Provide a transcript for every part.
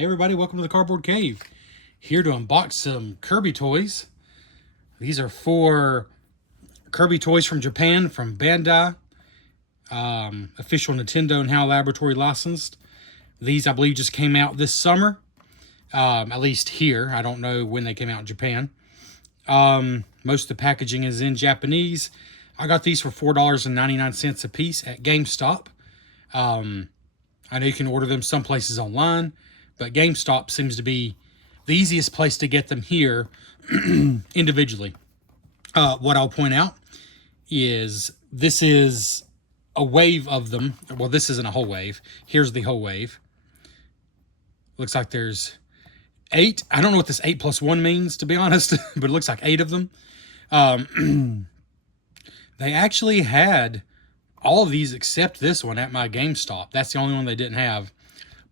Hey everybody, welcome to the Cardboard Cave. Here to unbox some Kirby toys. These are 4 Kirby toys from Japan, from Bandai. Official Nintendo and HAL Laboratory licensed. These, I believe, just came out this summer. At least here. I don't know when they came out in Japan. Most of the packaging is in Japanese. I got these for $4.99 a piece at GameStop. I know you can order them some places online, but GameStop seems to be the easiest place to get them here individually. What I'll point out is this is a wave of them. Well, this isn't a whole wave. Here's the whole wave. Looks like there's 8. I don't know what this 8 plus 1 means, to be honest, but it looks like 8 of them. They actually had all of these except this one at my GameStop. That's the only one they didn't have.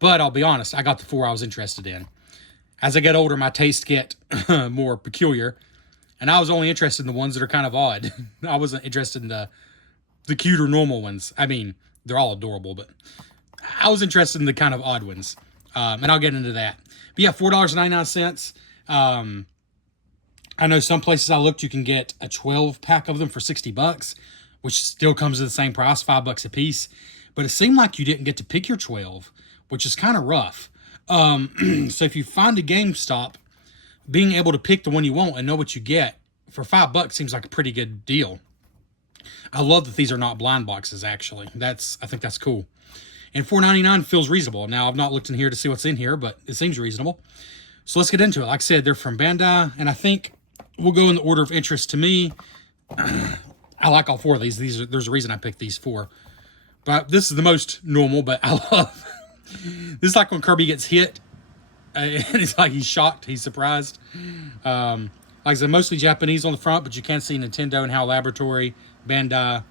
But I'll be honest, I got the 4 I was interested in. As I get older, my tastes get more peculiar. And I was only interested in the ones that are kind of odd. I wasn't interested in the cute or normal ones. I mean, they're all adorable, but I was interested in the kind of odd ones. And I'll get into that. But yeah, $4.99. I know some places I looked, you can get a 12 pack of them for $60, which still comes to the same price, $5 a piece. But it seemed like you didn't get to pick your 12, which is kind of rough. So if you find a GameStop, being able to pick the one you want and know what you get for $5 seems like a pretty good deal. I love that these are not blind boxes, actually. I think that's cool. And $4.99 feels reasonable. Now, I've not looked in here to see what's in here, but it seems reasonable. So let's get into it. Like I said, they're from Bandai, and I think we'll go in the order of interest to me. I like all 4 of these. There's a reason I picked these 4. But this is the most normal, but I love... This is like when Kirby gets hit, and it's like he's shocked, he's surprised. Like I said, mostly Japanese on the front, but you can see Nintendo and HAL Laboratory, Bandai.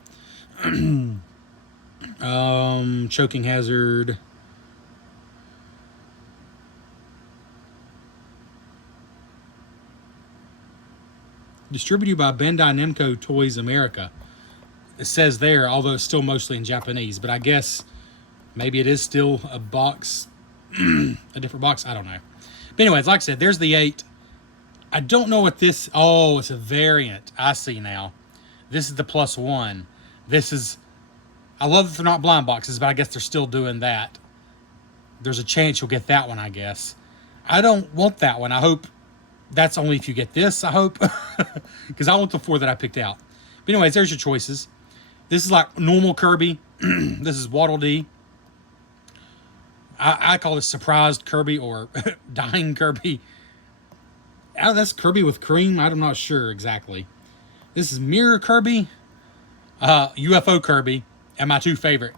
Choking hazard. Distributed by Bandai Namco Toys America. It says there, although it's still mostly in Japanese, but I guess maybe it is still a box, a different box. I don't know. But anyways, like I said, there's the 8. I don't know what this... Oh, it's a variant. I see now. This is the +1. This is... I love that they're not blind boxes, but I guess they're still doing that. There's a chance you'll get that one, I guess. I don't want that one. I hope that's only if you get this, I hope. Because I want the 4 that I picked out. But anyways, there's your choices. This is like normal Kirby. This is Waddle Dee. I call this surprised Kirby or dying Kirby. Oh, that's Kirby with cream. I'm not sure exactly. This is Mirror Kirby, UFO Kirby, and my 2 favorite.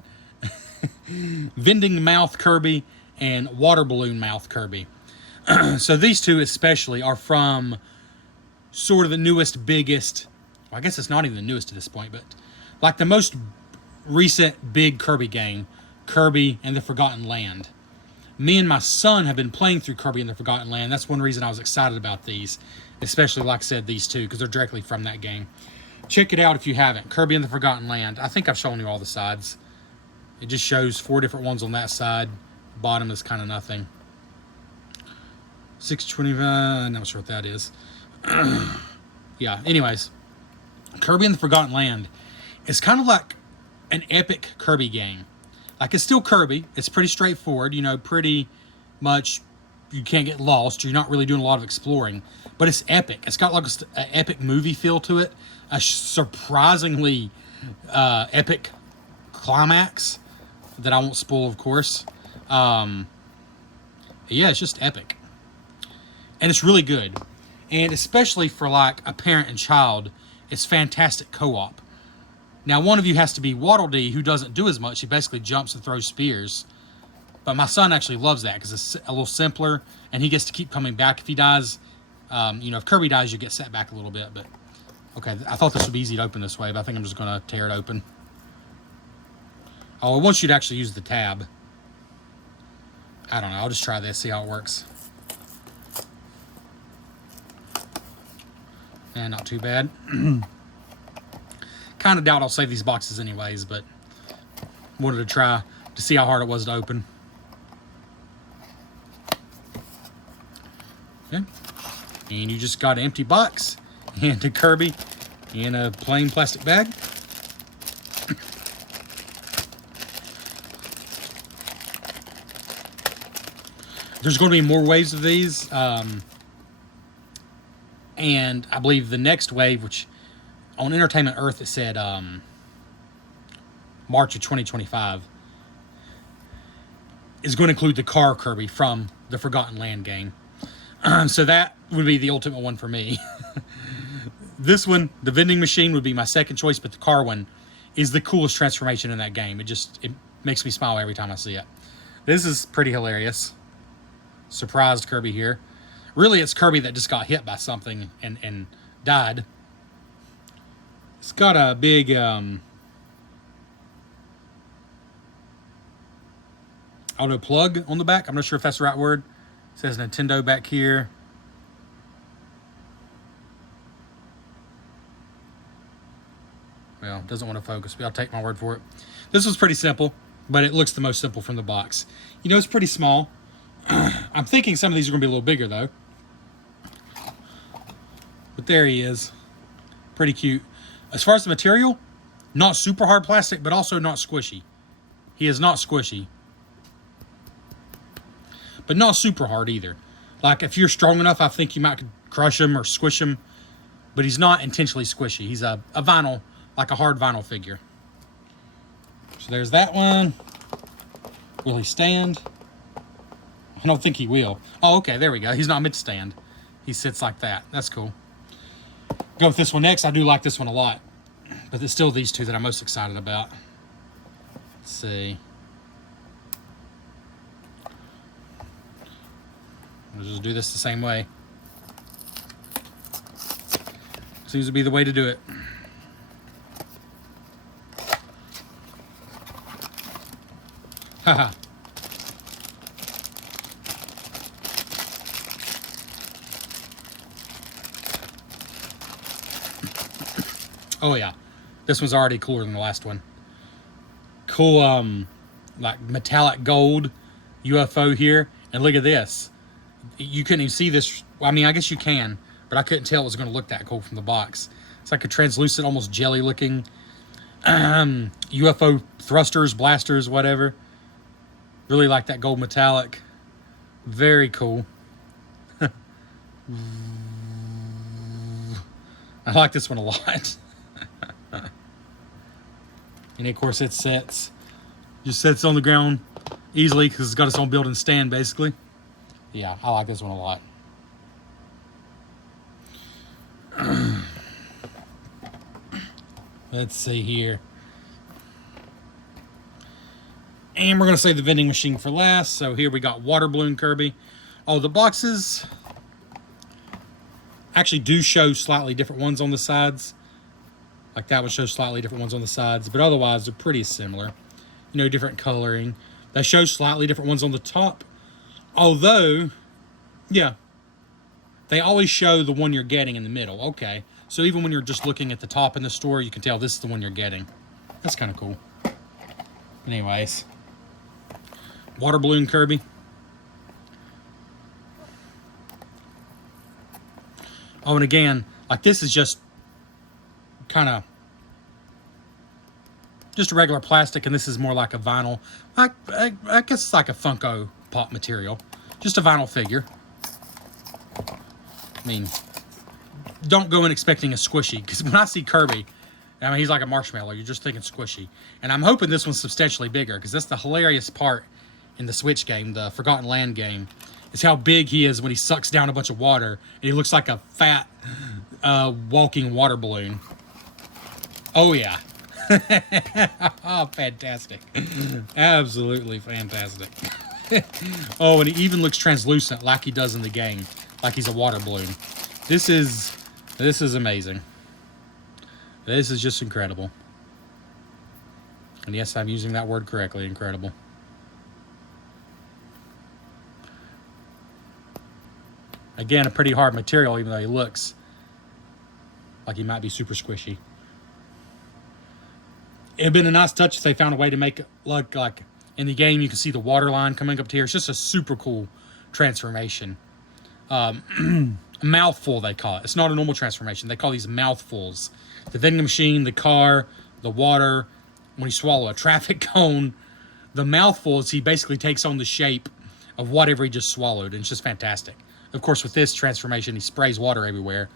Vending Mouth Kirby and Water Balloon Mouth Kirby. So these 2 especially are from sort of the newest, biggest... Well, I guess it's not even the newest at this point, but like the most recent big Kirby game, Kirby and the Forgotten Land. Me and my son have been playing through Kirby and the Forgotten Land. That's one reason I was excited about these, especially, like I said, these 2, because they're directly from that game. Check it out if you haven't. Kirby and the Forgotten Land. I think I've shown you all the sides. It just shows 4 different ones on that side. Bottom is kind of nothing. 625, I'm not sure what that is. Yeah, anyways. Kirby and the Forgotten Land is kind of like an epic Kirby game. Like, it's still Kirby. It's pretty straightforward. You know, pretty much you can't get lost. You're not really doing a lot of exploring. But it's epic. It's got like an epic movie feel to it. A surprisingly epic climax that I won't spoil, of course. Yeah, it's just epic. And it's really good. And especially for, like, a parent and child, it's fantastic co-op. Now, one of you has to be Waddle Dee, who doesn't do as much. He basically jumps and throws spears. But my son actually loves that because it's a little simpler, and he gets to keep coming back. If he dies, you know, if Kirby dies, you get set back a little bit. But okay, I thought this would be easy to open this way, but I think I'm just going to tear it open. Oh, I want you to actually use the tab. I don't know. I'll just try this, see how it works. And not too bad. Kind of doubt I'll save these boxes anyways, but wanted to try to see how hard it was to open. Okay. And you just got an empty box and a Kirby in a plain plastic bag. There's going to be more waves of these. And I believe the next wave, which on Entertainment Earth it said March of 2025, is going to include the car Kirby from the Forgotten Land game. So that would be the ultimate one for me. This one, the vending machine, would be my second choice, but the car one is the coolest transformation in that game. It makes me smile every time I see it. This is pretty hilarious. Surprised Kirby here. Really, it's Kirby that just got hit by something and died. It's got a big I don't know, plug on the back. I'm not sure if that's the right word. It says Nintendo back here. Well, it doesn't want to focus, but I'll take my word for it. This was pretty simple, but it looks the most simple from the box. You know, it's pretty small. I'm thinking some of these are going to be a little bigger, though. But there he is. Pretty cute. As far as the material, not super hard plastic, but also not squishy. He is not squishy. But not super hard either. Like, if you're strong enough, I think you might crush him or squish him. But he's not intentionally squishy. He's a vinyl, like a hard vinyl figure. So there's that one. Will he stand? I don't think he will. Oh, okay, there we go. He's not meant to stand. He sits like that. That's cool. Go with this one next. I do like this one a lot. But it's still these two that I'm most excited about. Let's see. We'll just do this the same way. Seems to be the way to do it. Haha. Oh yeah, this one's already cooler than the last one. Cool, like metallic gold UFO here, and look at this. You couldn't even see this. Well, I mean, I guess you can, but I couldn't tell it was going to look that cool from the box. It's like a translucent, almost jelly-looking UFO thrusters, blasters, whatever. Really like that gold metallic. Very cool. I like this one a lot. And of course it sets. Just sets on the ground easily because it's got its own built-in stand basically. Yeah, I like this one a lot. Let's see here. And we're going to save the vending machine for last. So here we got water balloon Kirby. Oh, the boxes actually do show slightly different ones on the sides. Like that one shows slightly different ones on the sides. But otherwise, they're pretty similar. You know, different coloring. They show slightly different ones on the top. Although, yeah, they always show the one you're getting in the middle. Okay. So even when you're just looking at the top in the store, you can tell this is the one you're getting. That's kind of cool. Anyways. Water balloon Kirby. Oh, and again, like this is just kind of just a regular plastic, and this is more like a vinyl. I guess it's like a Funko Pop material. Just a vinyl figure. I mean, don't go in expecting a squishy, because when I see Kirby, I mean, he's like a marshmallow. You're just thinking squishy. And I'm hoping this one's substantially bigger, because that's the hilarious part in the Switch game, the Forgotten Land game, is how big he is when he sucks down a bunch of water, and he looks like a fat, walking water balloon. Oh, yeah. Oh, fantastic. Absolutely fantastic. Oh, and he even looks translucent like he does in the game, like he's a water balloon. This is amazing. This is just incredible. And yes, I'm using that word correctly, incredible. Again, a pretty hard material, even though he looks like he might be super squishy. It'd been a nice touch if they found a way to make it look like in the game you can see the water line coming up to here. It's just a super cool transformation. mouthful, they call it. It's not a normal transformation. They call these mouthfuls. The vending machine, the car, the water. When you swallow a traffic cone, the mouthfuls, he basically takes on the shape of whatever he just swallowed, and it's just fantastic. Of course, with this transformation, he sprays water everywhere,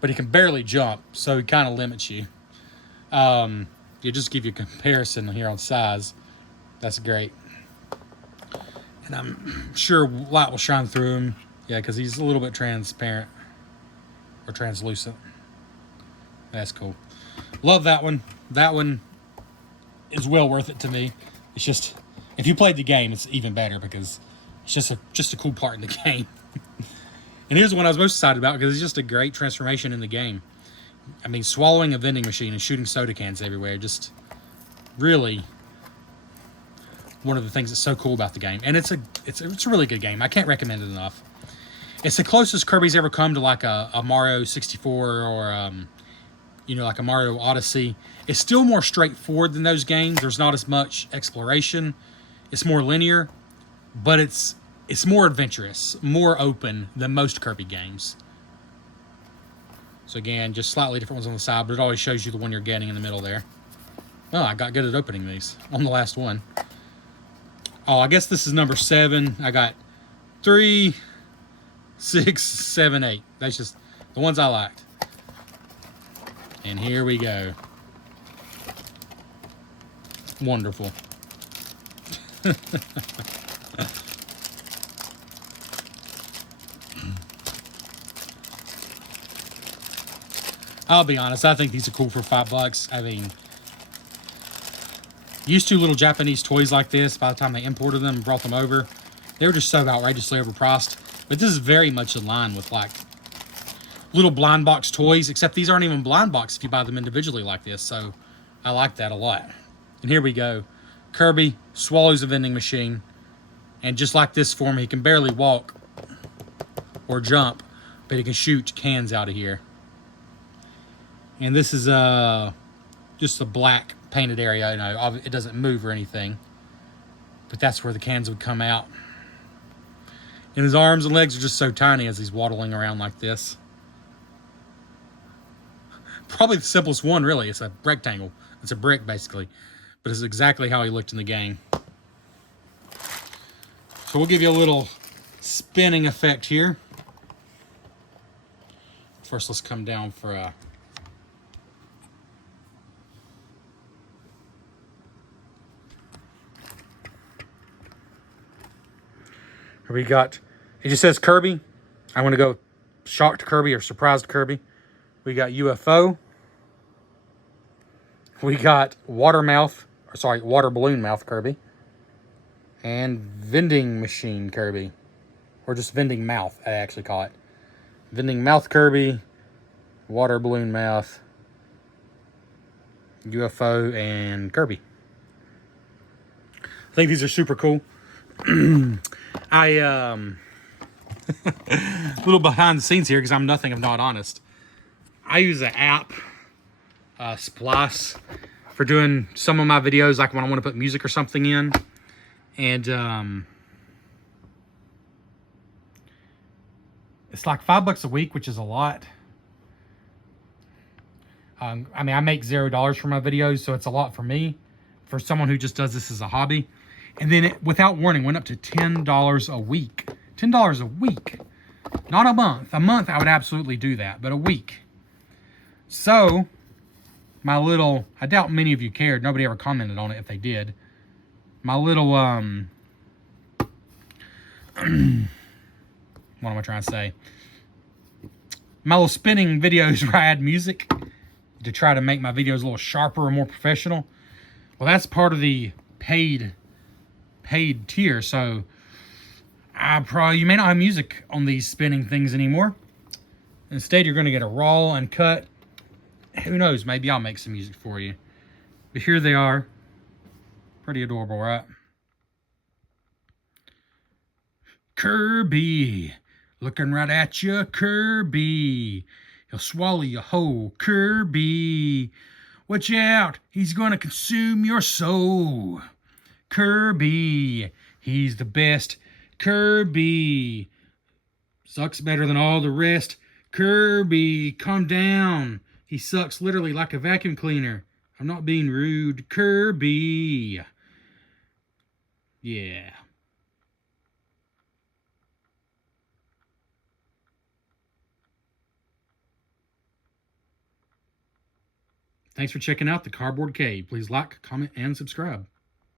but he can barely jump, so he kind of limits you. You just give you a comparison here on size. That's great. And I'm sure light will shine through him. Yeah, because he's a little bit transparent or translucent. That's cool. Love that one. That one is well worth it to me. It's just, if you played the game, it's even better because it's just a cool part in the game. And here's the one I was most excited about because it's just a great transformation in the game. I mean, swallowing a vending machine and shooting soda cans everywhere, just really one of the things that's so cool about the game. And it's a really good game. I can't recommend it enough. It's the closest Kirby's ever come to like a Mario 64 or like a Mario Odyssey. It's still more straightforward than those games. There's not as much exploration. It's more linear, but it's more adventurous, more open than most Kirby games. So again, just slightly different ones on the side, but it always shows you the one you're getting in the middle there. Oh, I got good at opening these on the last one. Oh, I guess this is number 7. I got 3, 6, 7, 8. That's just the ones I liked. And here we go. Wonderful. I'll be honest, I think these are cool for $5. I mean, used to little Japanese toys like this, by the time they imported them and brought them over, they were just so outrageously overpriced. But this is very much in line with like little blind box toys, except these aren't even blind box if you buy them individually like this. So I like that a lot. And here we go. Kirby swallows a vending machine. And just like this form, he can barely walk or jump, but he can shoot cans out of here. And this is just a black painted area. You know, it doesn't move or anything, but that's where the cans would come out. And his arms and legs are just so tiny as he's waddling around like this. Probably the simplest one, really. It's a rectangle. It's a brick, basically. But it's exactly how he looked in the game. So we'll give you a little spinning effect here. First, let's come down for a... We got, it just says Kirby. I want to go shocked Kirby or surprised Kirby. We got UFO. We got water balloon mouth Kirby. And vending machine Kirby. Or just vending mouth, I actually call it. Vending mouth Kirby. Water balloon mouth. UFO and Kirby. I think these are super cool. A little behind the scenes here because I'm nothing if not honest. I use an app, Splice, for doing some of my videos, like when I want to put music or something in. And it's like $5 a week, which is a lot. I mean, I make $0 for my videos, so it's a lot for me. For someone who just does this as a hobby. And then it, without warning, went up to $10 a week. $10 a week. Not a month. A month, I would absolutely do that. But a week. So, my little... I doubt many of you cared. Nobody ever commented on it if they did. My little... what am I trying to say? My little spinning videos where I add music to try to make my videos a little sharper or more professional. Well, that's part of the paid tier, so you may not have music on these spinning things anymore. Instead, you're going to get a raw, uncut. Who knows? Maybe I'll make some music for you. But here they are. Pretty adorable, right? Kirby, looking right at you, Kirby. He'll swallow you whole, Kirby. Watch out, he's going to consume your soul. Kirby, he's the best. Kirby, Sucks better than all the rest. Kirby, calm down. He sucks literally like a vacuum cleaner. I'm not being rude. Kirby. Yeah. Thanks for checking out the Cardboard Cave. Please like, comment, and subscribe.